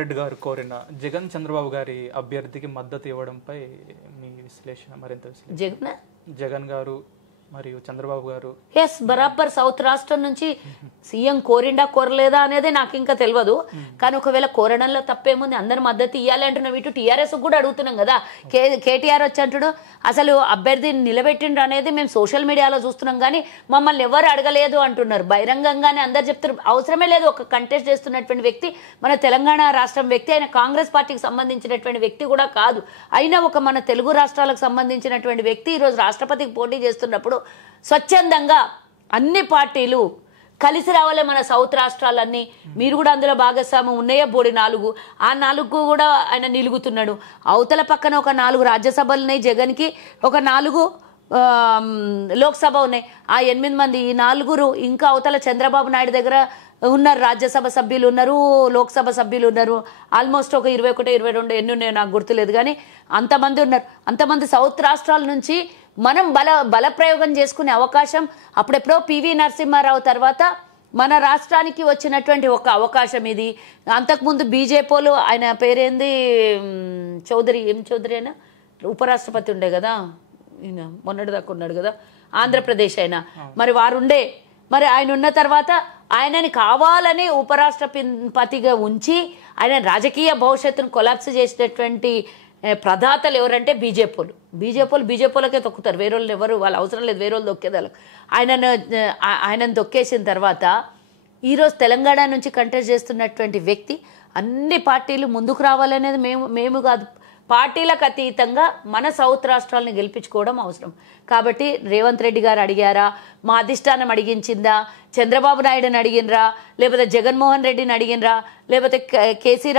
రెడ్డి గారు కోరిన జగన్ చంద్రబాబు గారి అభ్యర్థికి మద్దతు ఇవ్వడంపై మీ విశ్లేషణ మరింత విశ్లేషణ. జగన్ గారు మరియు చంద్రబాబు గారు ఎస్ బరాబర్ సౌత్ రాష్ట్రం నుంచి సీఎం కోరిండా కోరలేదా అనేది నాకు ఇంకా తెలియదు. కానీ ఒకవేళ కోరడంలో తప్పేముంది, అందరు మద్దతు ఇవ్వాలి అంటున్నాం. ఇటు టీఆర్ఎస్ కూడా అడుగుతున్నాం కదా. కేటీఆర్ వచ్చి అంటుడు అసలు అభ్యర్థిని నిలబెట్టిండ్రు అనేది మేము సోషల్ మీడియాలో చూస్తున్నాం, కానీ మమ్మల్ని ఎవరు అడగలేదు అంటున్నారు. బహిరంగంగానే అందరు చెప్తారు. అవసరమే లేదు. ఒక కంటెస్ట్ చేస్తున్నటువంటి వ్యక్తి మన తెలంగాణ రాష్ట్రం వ్యక్తి, ఆయన కాంగ్రెస్ పార్టీకి సంబంధించినటువంటి వ్యక్తి కూడా కాదు. అయినా ఒక మన తెలుగు రాష్ట్రాలకు సంబంధించినటువంటి వ్యక్తి ఈరోజు రాష్ట్రపతికి పోటీ చేస్తున్నప్పుడు స్వచ్ఛందంగా అన్ని పార్టీలు కలిసి రావాలి. మన సౌత్ రాష్ట్రాలన్నీ మీరు కూడా అందులో భాగస్వామ్యం ఉన్నాయే. బోడి 4 ఆ 4 కూడా ఆయన నిలుగుతున్నాడు. అవతల పక్కన ఒక 4 రాజ్యసభలు ఉన్నాయి జగన్కి, ఒక 4 లోక్సభ ఉన్నాయి. ఆ 8 మంది, ఈ 4 ఇంకా అవతల చంద్రబాబు నాయుడు దగ్గర ఉన్నారు. రాజ్యసభ సభ్యులు ఉన్నారు, లోక్సభ సభ్యులు ఉన్నారు. ఆల్మోస్ట్ ఒక 21, 22 ఎన్ని ఉన్నాయో నాకు గుర్తులేదు, కానీ అంతమంది ఉన్నారు. అంతమంది సౌత్ రాష్ట్రాల నుంచి మనం బలప్రయోగం చేసుకునే అవకాశం అప్పుడెప్పుడో పివి నరసింహారావు తర్వాత మన రాష్ట్రానికి వచ్చినటువంటి ఒక అవకాశం ఇది. అంతకుముందు బీజేపీలు, ఆయన పేరేంది, చౌదరి అయినా ఉపరాష్ట్రపతి ఉండే కదా, ఈయన మొన్నటి దాకా ఉన్నాడు కదా, ఆంధ్రప్రదేశ్ అయినా మరి వారు ఉండే. మరి ఆయన ఉన్న తర్వాత ఆయనని కావాలని ఉపరాష్ట్రపతిగా ఉంచి ఆయన రాజకీయ భవిష్యత్తును కొలాప్స్ చేసినటువంటి ప్రదాతలు ఎవరంటే బీజేపీలకే తొక్కుతారు. వేరే వాళ్ళు ఎవరు, వాళ్ళు అవసరం లేదు వేరే వాళ్ళు తొక్కేదాళ్ళు. ఆయనను తొక్కేసిన తర్వాత ఈరోజు తెలంగాణ నుంచి కంటెస్ట్ చేస్తున్నటువంటి వ్యక్తి అన్ని పార్టీలు ముందుకు రావాలనేది మేము కాదు, పార్టీలకు అతీతంగా మన సౌత్ రాష్ట్రాలను గెలిపించుకోవడం అవసరం. కాబట్టి రేవంత్ రెడ్డి గారు అడిగారా, మా అధిష్టానం అడిగించిందా, చంద్రబాబు నాయుడుని అడిగినరా, లేకపోతే జగన్మోహన్ రెడ్డిని అడిగినరా, లేకపోతే కేసీ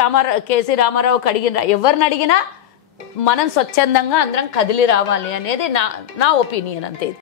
రామారావుకి అడిగినరా, ఎవరిని అడిగినా మనం స్వచ్ఛందంగా అందరం కదిలి రావాలి అనేది నా ఒపీనియన్ అంతే.